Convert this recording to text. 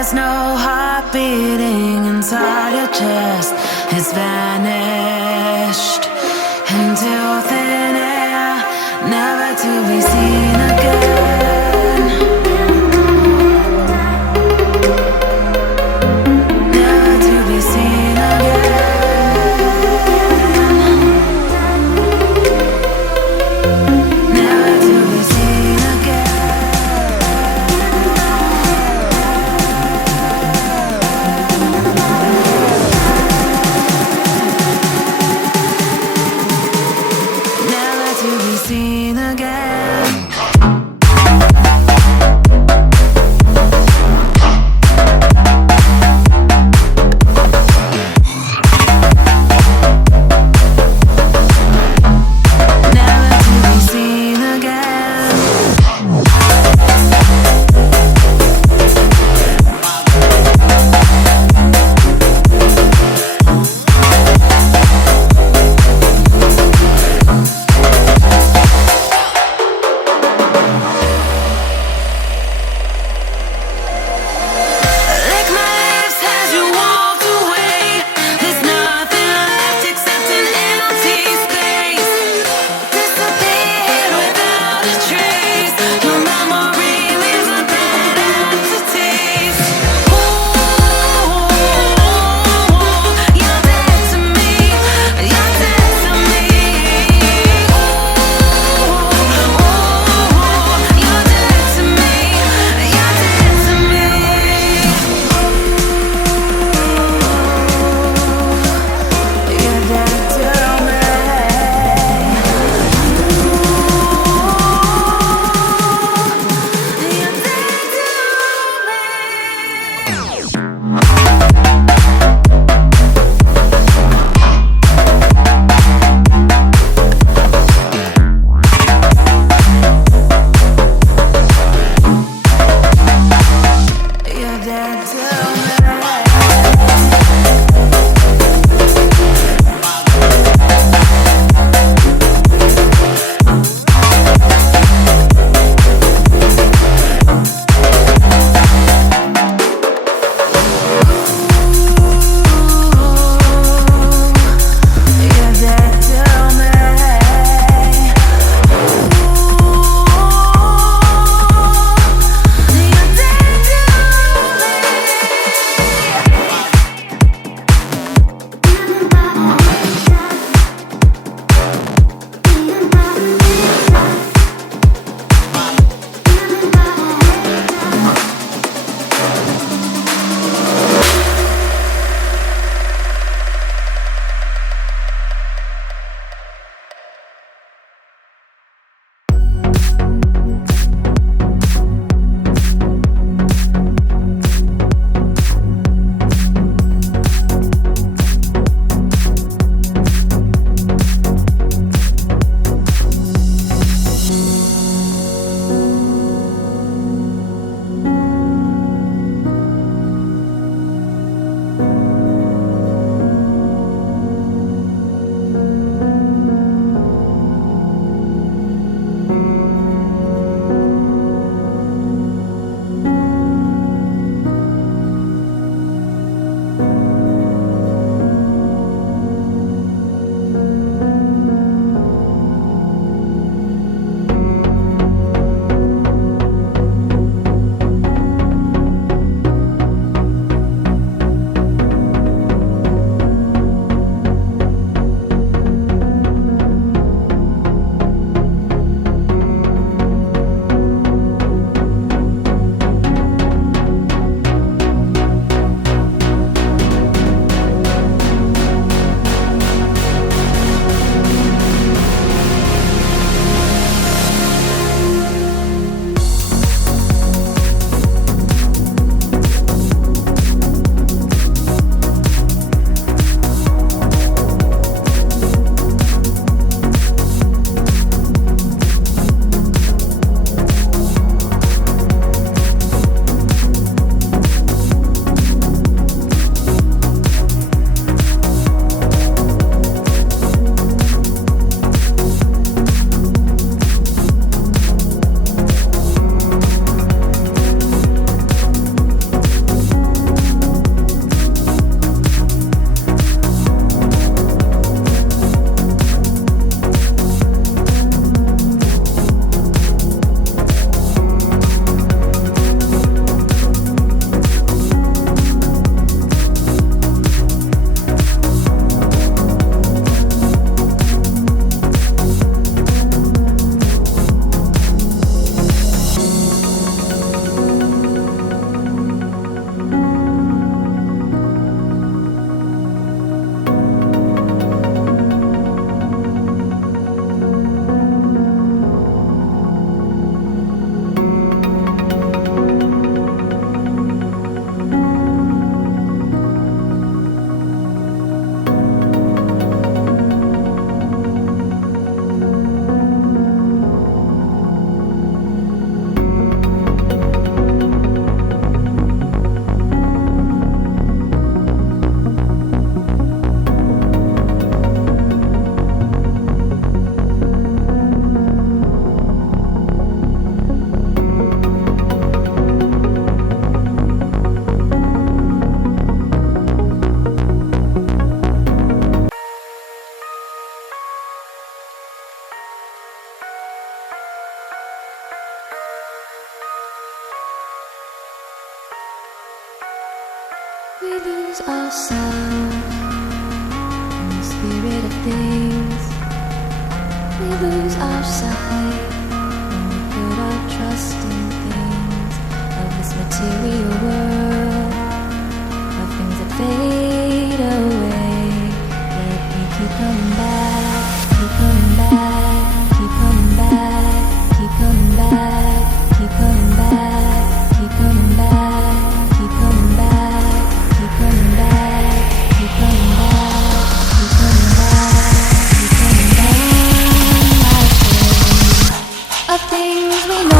There's no heart beating inside your chest. It's vanished into thin air, never to be seen again. Never to be seen again. Never to be seen seen again. We lose ourselves in the spirit of things. We lose our sight when we put our trust in things of this material world, of things that fade away. Yet we keep coming back, keep coming back, keep coming back, keep coming back, keep coming back, keep coming back, keep coming back, keep coming back, keep coming back, keep coming back, keep coming back. Of things we know.